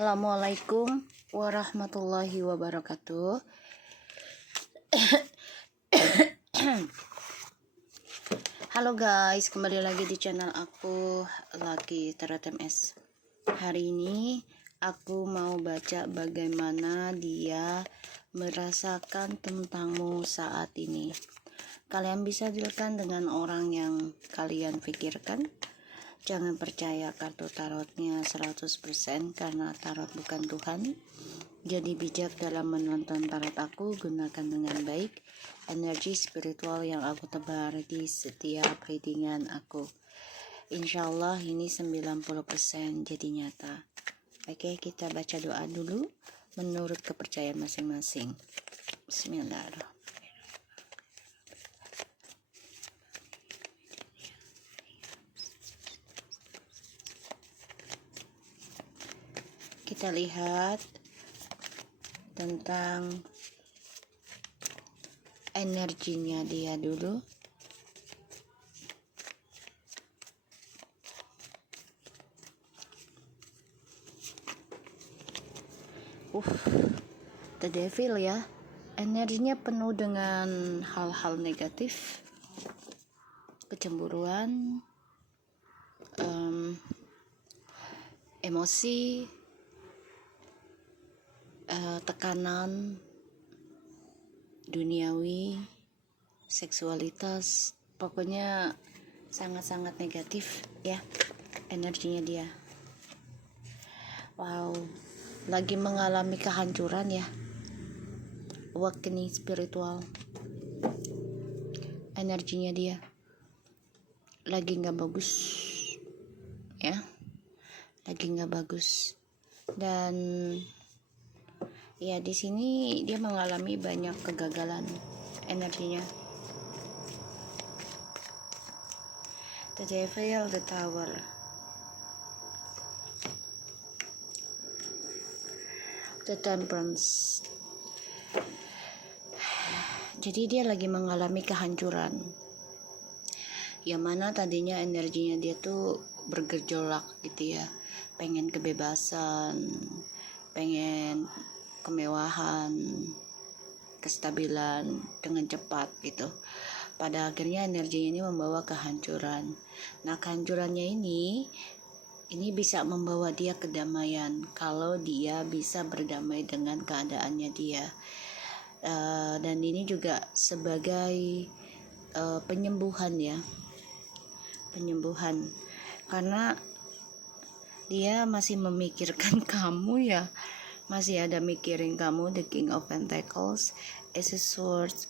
Assalamualaikum warahmatullahi wabarakatuh. Halo guys, kembali lagi di channel aku, Lucky Tarot MS. Hari ini aku mau baca bagaimana dia merasakan tentangmu saat ini. Kalian bisa dealkan dengan orang yang kalian pikirkan. Jangan percaya kartu tarotnya 100% karena tarot bukan Tuhan. Jadi bijak dalam menonton tarot aku, gunakan dengan baik energi spiritual yang aku tebar di setiap readingan aku. Insya Allah ini 90% jadi nyata. Oke, kita baca doa dulu menurut kepercayaan masing-masing. Bismillahirrahmanirrahim. Kita lihat tentang energinya dia dulu. The Devil ya. Energinya penuh dengan hal-hal negatif, kecemburuan, emosi, tekanan duniawi, seksualitas, pokoknya sangat-sangat negatif ya energinya dia. Wow, lagi mengalami kehancuran ya, awakening spiritual. Energinya dia lagi nggak bagus ya, lagi nggak bagus. Dan ya di sini dia mengalami banyak kegagalan energinya. The Devil, the Tower. The Temperance. Jadi dia lagi mengalami kehancuran. Yang mana tadinya energinya dia tuh bergejolak gitu ya. Pengen kebebasan, pengen kemewahan, kestabilan dengan cepat gitu. Pada akhirnya energinya ini membawa kehancuran. Nah, kehancurannya ini bisa membawa dia kedamaian kalau dia bisa berdamai dengan keadaannya dia. Dan ini juga sebagai penyembuhan ya, penyembuhan, karena dia masih memikirkan kamu ya, masih ada mikirin kamu. The King of Pentacles, Ace of Swords,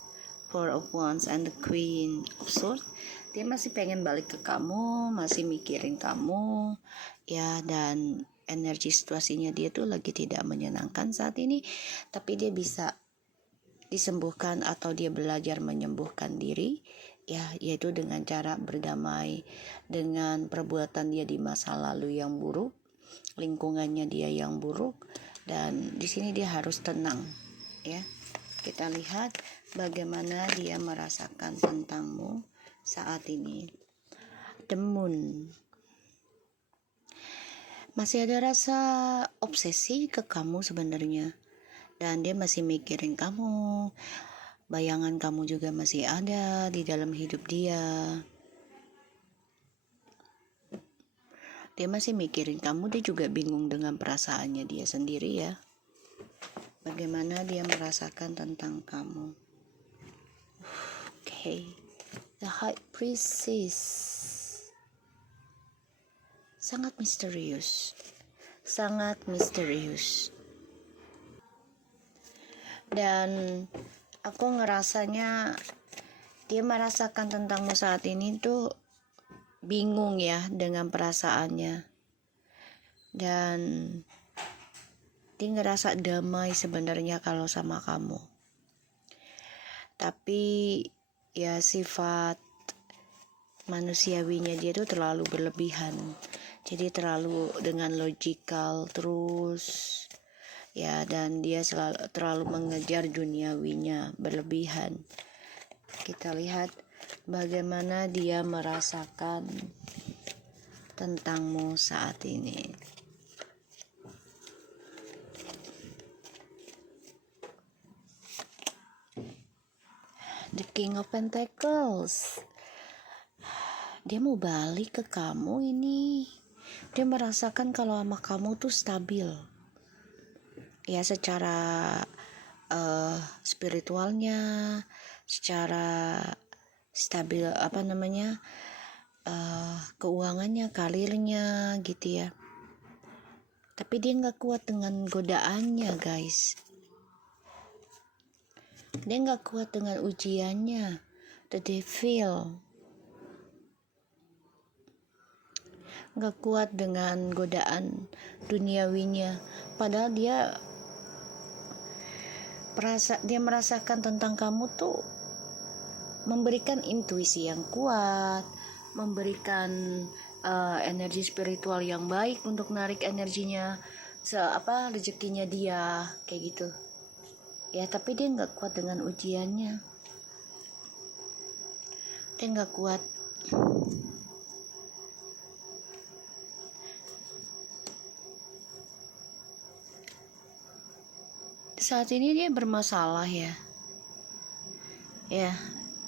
Four of Wands, and the Queen of Swords. Dia masih pengen balik ke kamu, masih mikirin kamu ya. Dan energi situasinya dia tuh lagi tidak menyenangkan saat ini, tapi dia bisa disembuhkan atau dia belajar menyembuhkan diri ya, yaitu dengan cara berdamai dengan perbuatan dia di masa lalu yang buruk, lingkungannya dia yang buruk. Dan di sini dia harus tenang ya. Kita lihat bagaimana dia merasakan tentangmu saat ini. The Moon. Masih ada rasa obsesi ke kamu sebenarnya, dan dia masih mikirin kamu. Bayangan kamu juga masih ada di dalam hidup dia. Dia masih mikirin kamu, dia juga bingung dengan perasaannya dia sendiri ya. Bagaimana dia merasakan tentang kamu. Okay. The High Priestess. Sangat misterius. Sangat misterius. Dan aku ngerasanya dia merasakan tentangmu saat ini tuh bingung ya dengan perasaannya. Dan dia ngerasa damai sebenarnya kalau sama kamu. Tapi ya sifat manusiawinya dia tuh terlalu berlebihan. Jadi terlalu dengan logikal terus ya, dan dia terlalu mengejar duniawinya berlebihan. Kita lihat bagaimana dia merasakan tentangmu saat ini. King of Pentacles. Dia mau balik ke kamu ini. Dia merasakan kalau sama kamu tuh stabil. Ya, secara spiritualnya, secara stabil keuangannya, karirnya gitu ya. Tapi dia nggak kuat dengan godaannya, guys. Dia nggak kuat dengan ujiannya, the devil. Nggak kuat dengan godaan duniawinya. Padahal dia merasakan tentang kamu tuh memberikan intuisi yang kuat, memberikan energi spiritual yang baik untuk narik energinya, rezekinya dia kayak gitu. Ya, tapi dia nggak kuat dengan ujiannya. Dia nggak kuat. Saat ini dia bermasalah ya. Ya,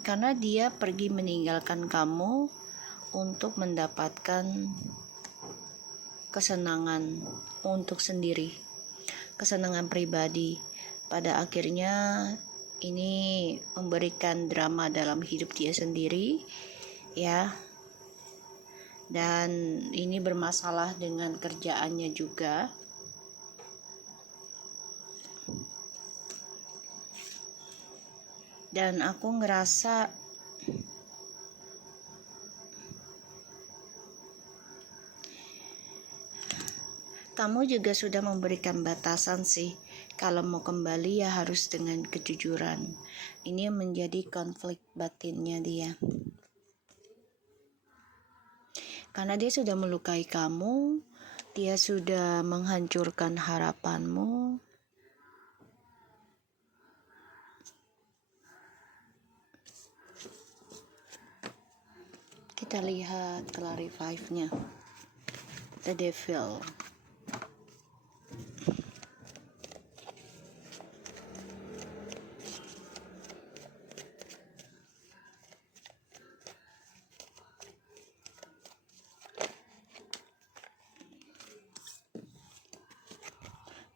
karena dia pergi meninggalkan kamu untuk mendapatkan kesenangan untuk sendiri, kesenangan pribadi. Pada akhirnya ini memberikan drama dalam hidup dia sendiri ya, dan ini bermasalah dengan kerjaannya juga. Dan aku ngerasa kamu juga sudah memberikan batasan sih. Kalau mau kembali ya harus dengan kejujuran. Ini menjadi konflik batinnya dia. Karena dia sudah melukai kamu, dia sudah menghancurkan harapanmu. Kita lihat clarify-nya. The devil.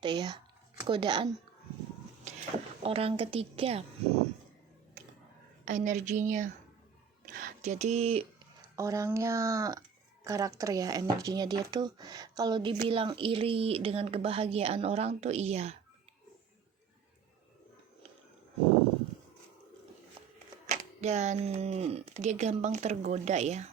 Ya, godaan orang ketiga, energinya. Jadi orangnya karakter ya, energinya dia tuh kalau dibilang iri dengan kebahagiaan orang tuh iya. Dan dia gampang tergoda ya.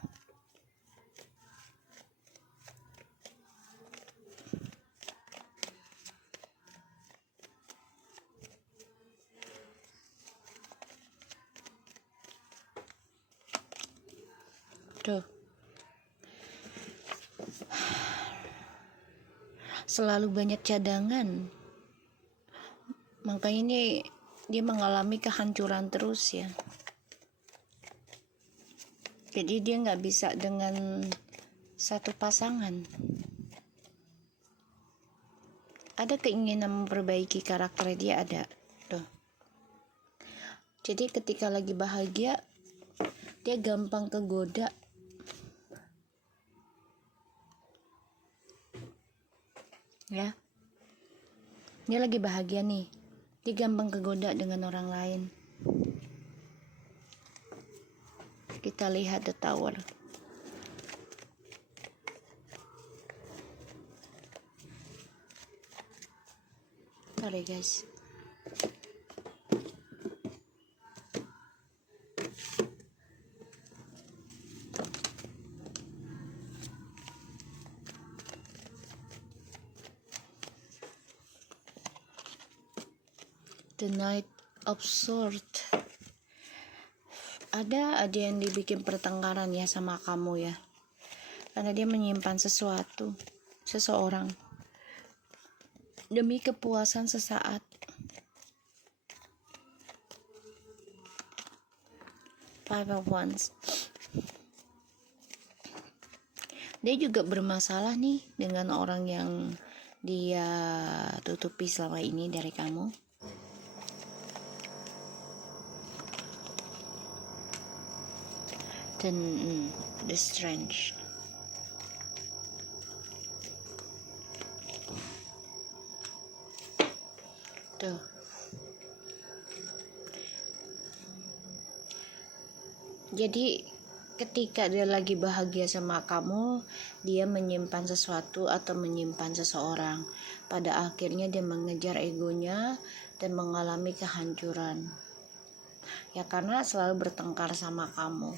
Tuh. Selalu banyak cadangan. Makanya ini dia mengalami kehancuran terus ya. Jadi dia nggak bisa dengan satu pasangan. Ada keinginan memperbaiki karakter dia, ada. Tuh. Jadi ketika lagi bahagia, dia gampang kegoda. Ya, dia lagi bahagia nih, dia gampang kegoda dengan orang lain. Kita lihat the tower. Sorry guys. The Knight of Swords. Ada yang dibikin pertengkaran ya sama kamu ya. Karena dia menyimpan seseorang demi kepuasan sesaat. Five of Wands. Dia juga bermasalah nih dengan orang yang dia tutupi selama ini dari kamu. dan the strange. Tuh. Jadi ketika dia lagi bahagia sama kamu, dia menyimpan sesuatu atau menyimpan seseorang. Pada akhirnya dia mengejar egonya dan mengalami kehancuran. Ya karena selalu bertengkar sama kamu.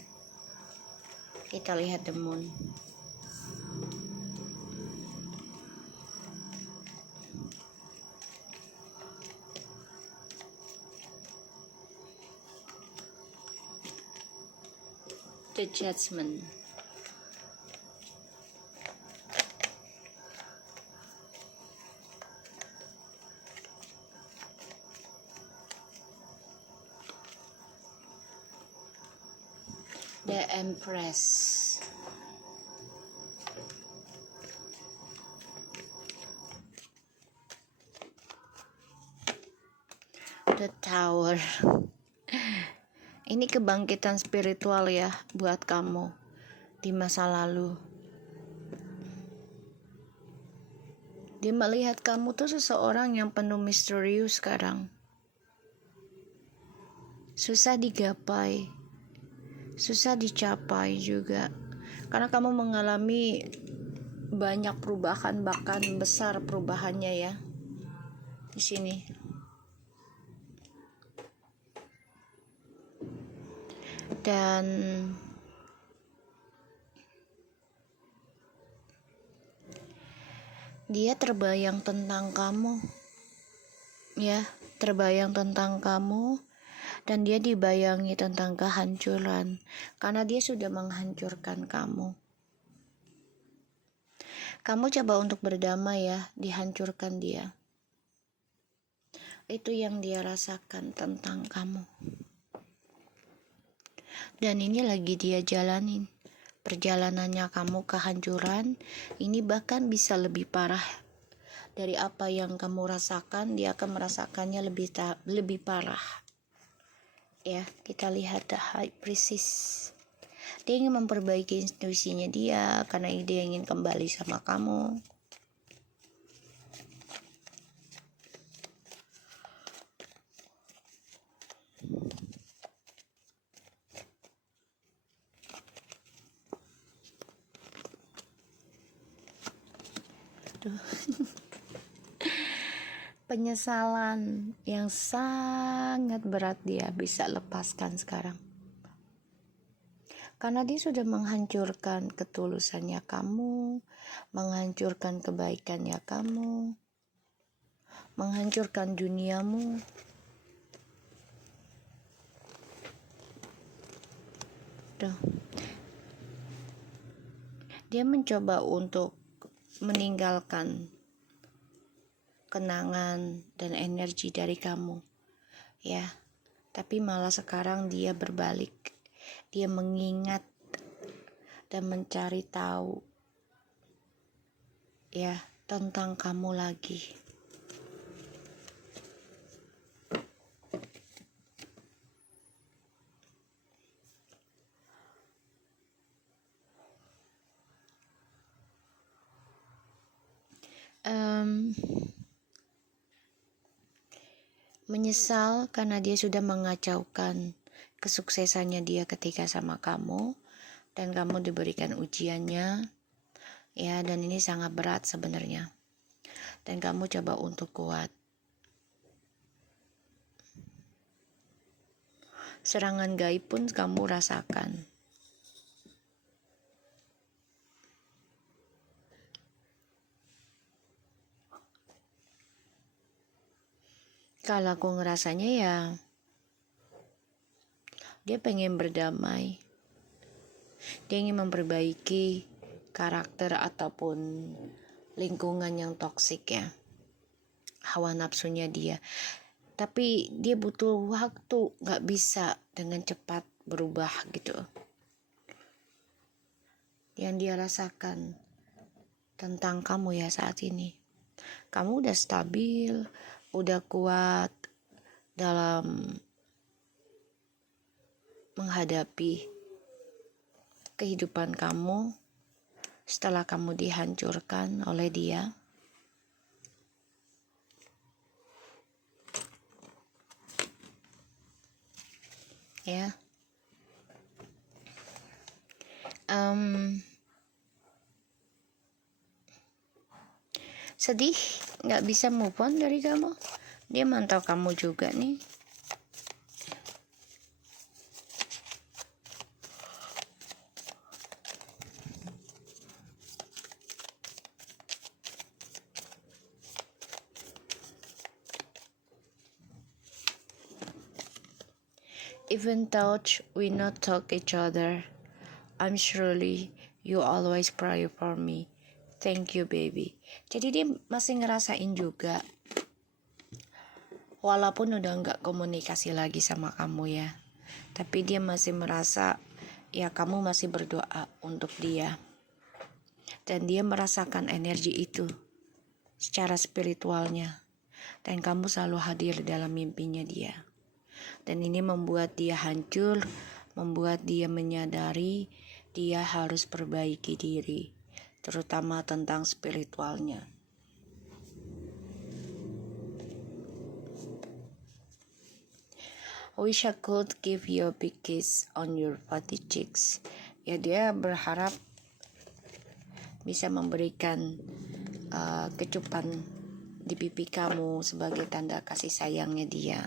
Kita lihat the moon. The Judgment. The Empress. The Tower. Ini kebangkitan spiritual ya buat kamu di masa lalu. Dia melihat kamu tuh seseorang yang penuh misterius sekarang. Susah digapai, susah dicapai juga. Karena kamu mengalami banyak perubahan, bahkan besar perubahannya ya. Di sini. Dan dia terbayang tentang kamu, ya, terbayang tentang kamu, dan dia dibayangi tentang kehancuran, karena dia sudah menghancurkan kamu. Kamu coba untuk berdamai ya, dihancurkan dia. Itu yang dia rasakan tentang kamu. Dan ini lagi dia jalanin. Perjalanannya kamu kehancuran, ini bahkan bisa lebih parah dari apa yang kamu rasakan. Dia akan merasakannya lebih parah. Ya, kita lihat the High Priestess. Dia ingin memperbaiki institusinya dia karena dia ingin kembali sama kamu. Penyesalan yang sangat berat dia bisa lepaskan sekarang. Karena dia sudah menghancurkan ketulusannya kamu, menghancurkan kebaikannya kamu, menghancurkan duniamu. Tuh. Dia mencoba untuk meninggalkan kenangan dan energi dari kamu, ya. Tapi malah sekarang dia berbalik. Dia mengingat dan mencari tahu, ya, tentang kamu lagi. Menyesal karena dia sudah mengacaukan kesuksesannya dia ketika sama kamu, dan kamu diberikan ujiannya, ya, dan ini sangat berat sebenarnya, dan kamu coba untuk kuat. Serangan gaib pun kamu rasakan. Kalau aku ngerasanya ya, dia pengen berdamai. Dia ingin memperbaiki karakter ataupun lingkungan yang toksik ya. Hawa nafsunya dia. Tapi dia butuh waktu, gak bisa dengan cepat berubah gitu. Yang dia rasakan tentang kamu ya saat ini. Kamu udah stabil, udah kuat dalam menghadapi kehidupan kamu setelah kamu dihancurkan oleh dia. Ya. Sedih, nggak bisa move on dari kamu. Dia mantau kamu juga nih. Even though we not talk each other, I'm surely you always pray for me. Thank you baby. Jadi dia masih ngerasain juga, walaupun udah nggak komunikasi lagi sama kamu ya, tapi dia masih merasa ya kamu masih berdoa untuk dia, dan dia merasakan energi itu secara spiritualnya, dan kamu selalu hadir dalam mimpinya dia. Dan ini membuat dia hancur, membuat dia menyadari dia harus perbaiki diri, terutama tentang spiritualnya. Wish I could give you a big kiss on your fatty cheeks. Ya, dia berharap bisa memberikan kecupan di pipi kamu sebagai tanda kasih sayangnya dia,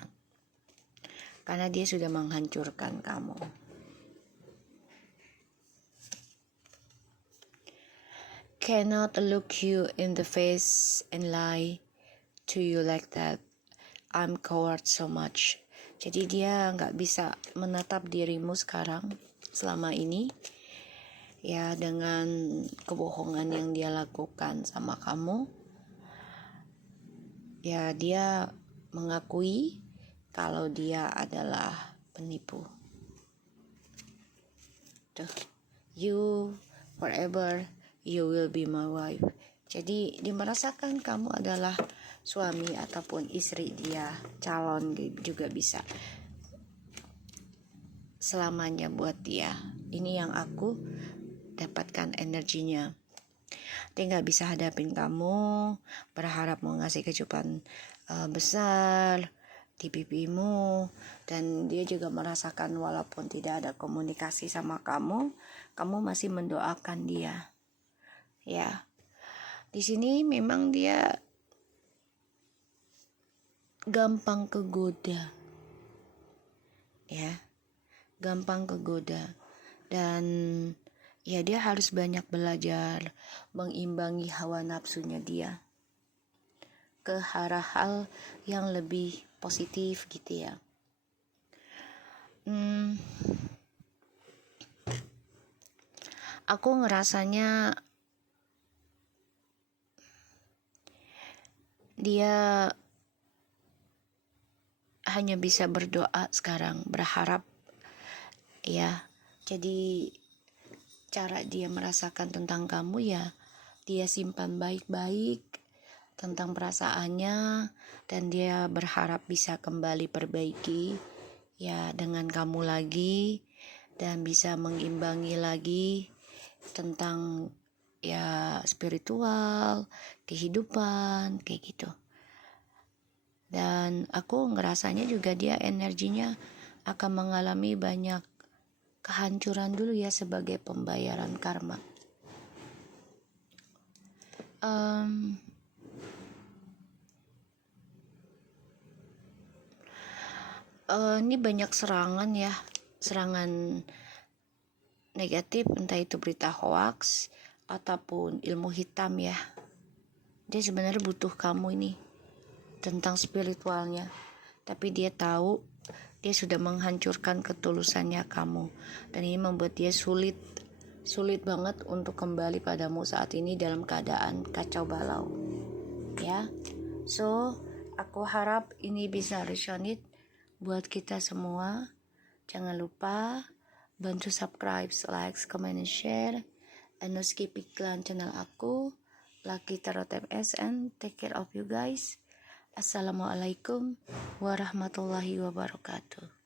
karena dia sudah menghancurkan kamu. Cannot look you in the face and lie to you like that. I'm coward so much. Jadi dia nggak bisa menatap dirimu sekarang, selama ini, ya, dengan kebohongan yang dia lakukan sama kamu. Ya, dia mengakui kalau dia adalah penipu. Tuh, you forever, you will be my wife. Jadi dia merasakan kamu adalah suami ataupun istri dia, calon juga bisa, selamanya buat dia. Ini yang aku dapatkan energinya. Dia nggak bisa hadapin kamu, berharap mau ngasih kecupan besar di pipimu, dan dia juga merasakan walaupun tidak ada komunikasi sama kamu masih mendoakan dia. Ya, di sini memang dia gampang kegoda, ya, gampang kegoda, dan ya dia harus banyak belajar mengimbangi hawa nafsunya dia ke hal-hal yang lebih positif gitu ya. Aku ngerasanya dia hanya bisa berdoa sekarang, berharap ya. Jadi cara dia merasakan tentang kamu ya dia simpan baik-baik tentang perasaannya, dan dia berharap bisa kembali perbaiki ya dengan kamu lagi, dan bisa mengimbangi lagi tentang ya spiritual, kehidupan kayak gitu. Dan aku ngerasanya juga dia energinya akan mengalami banyak kehancuran dulu ya sebagai pembayaran karma. Ini banyak serangan ya, serangan negatif, entah itu berita hoax ataupun ilmu hitam ya. Dia sebenarnya butuh kamu ini tentang spiritualnya, tapi dia tahu dia sudah menghancurkan ketulusannya kamu, dan ini membuat dia sulit banget untuk kembali padamu saat ini dalam keadaan kacau balau ya. So aku harap ini bisa resonate buat kita semua. Jangan lupa bantu subscribe, like, comment, and share, and no skip iklan channel aku Lucky Tarot MS, and take care of you guys. Assalamualaikum warahmatullahi wabarakatuh.